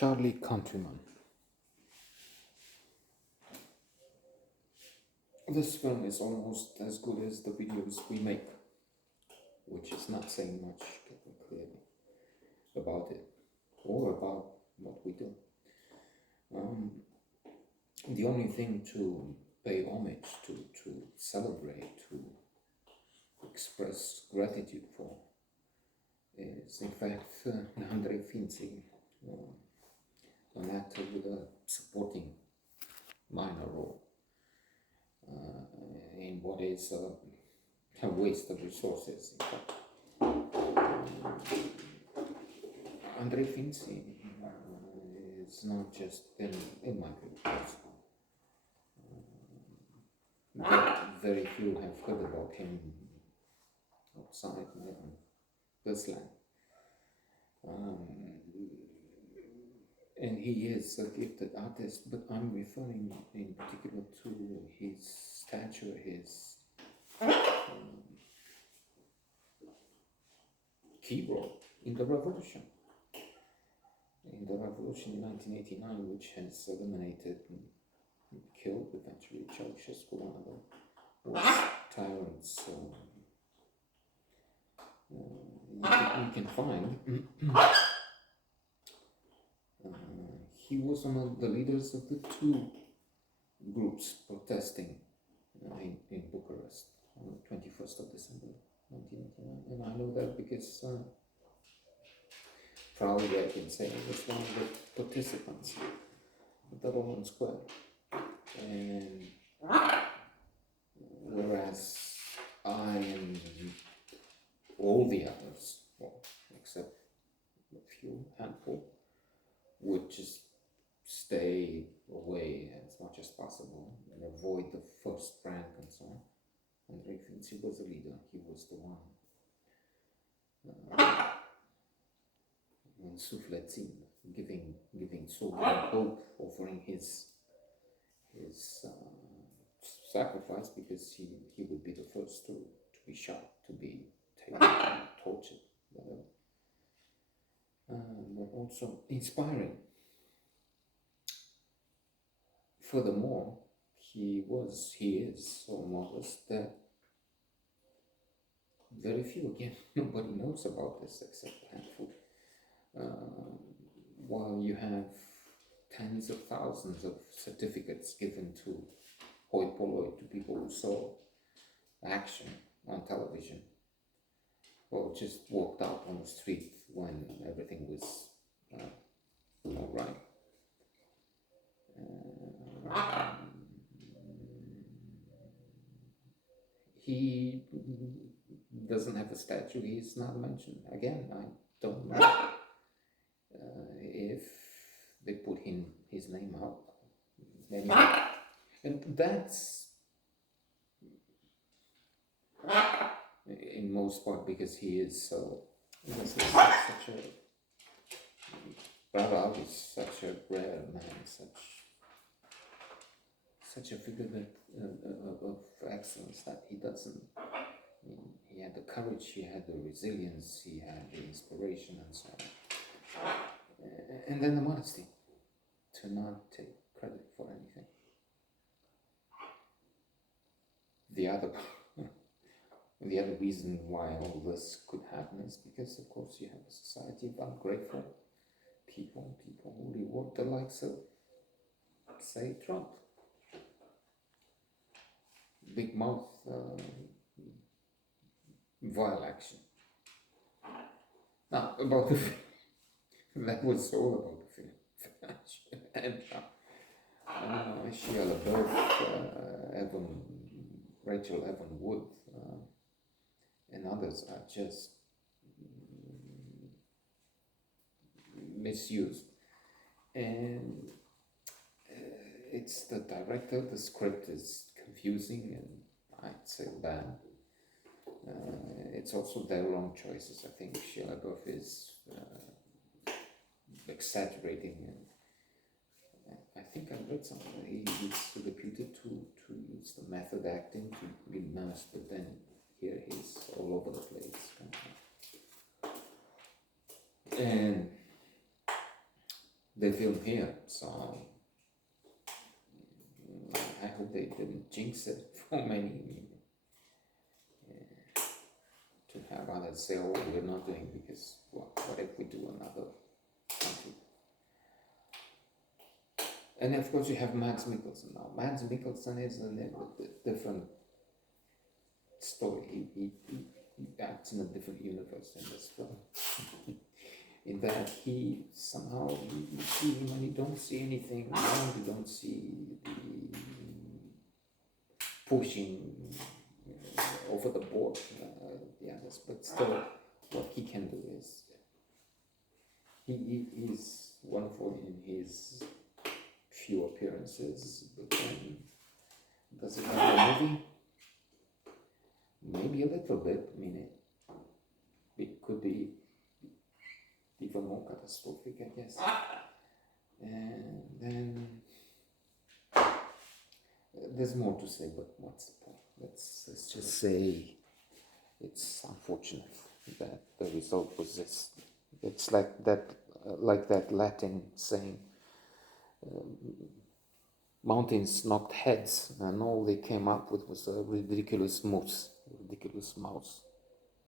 Charlie Countryman. This film is almost as good as the videos we make, which is not saying much clearly about it or about what we do. The only thing to pay homage to celebrate, to express gratitude for is in fact Andrei Finzi, an actor with a supporting minor role in what is a waste of resources. In fact, Andrei Finzi is not just in my group. Very few have heard about him outside this land. And he is a gifted artist, but I'm referring in particular to his stature, his key role in the revolution. In the revolution in 1989, which has eliminated and killed eventually Ceausescu, one of the worst tyrants you can find. He was one of the leaders of the two groups protesting in Bucharest on the 21st of December 1989. And I know that because proudly I can say I was one of the participants at the Roman Square. And whereas I and all the others, well, except a few handful, would just stay away as much as possible and avoid the first prank and so on. Andrei Finzi was the leader. He was the one sufleting, giving soul and hope, offering his sacrifice, because he would be the first to be shot, to be taken, tortured, whatever. But also inspiring. Furthermore, he is so modest that very few, again, nobody knows about this except a handful. While you have tens of thousands of certificates given to hoi polloi, to people who saw action on television, or just walked out on the street when everything was all right. He doesn't have a statue. He's not mentioned. Again, I don't know if they put his name out. Anyway. And that's in most part because he is so. Such a Brad is such a rare man, such a figure of excellence that he doesn't. He had the courage, he had the resilience, he had the inspiration, and so on. And then the modesty to not take credit for anything. The other reason why all this could happen is because, of course, you have a society of ungrateful people who reward the likes of, say, Trump. Big mouth, vile action. Now, about the film. That was all about the film. And Shia LaBeouf, Rachel Evan Wood, and others are just misused. And it's the director, the script is confusing and I'd say bad. It's also their wrong choices. I think Shia LaBeouf is exaggerating, and I think I read something that he's reputed to use the method acting to be immersed, but then here he's all over the place. And they film here, so I hope they didn't jinx it for many to have others say, oh, we're not doing because what if we do another country? And of course you have Mads Mikkelsen now. Mads Mikkelsen is a different story. He acts in a different universe in this film. In that he somehow, you see him and you don't see anything wrong, you don't see the pushing over the board the others, but still what he can do is he is wonderful in his few appearances, but then does it have a movie? Maybe a little bit. I mean, it could be even more catastrophic, I guess. And then there's more to say, but what's the point? Let's just say it's unfortunate that the result was this. It's like that Latin saying, mountains knocked heads, and all they came up with was a ridiculous mouse.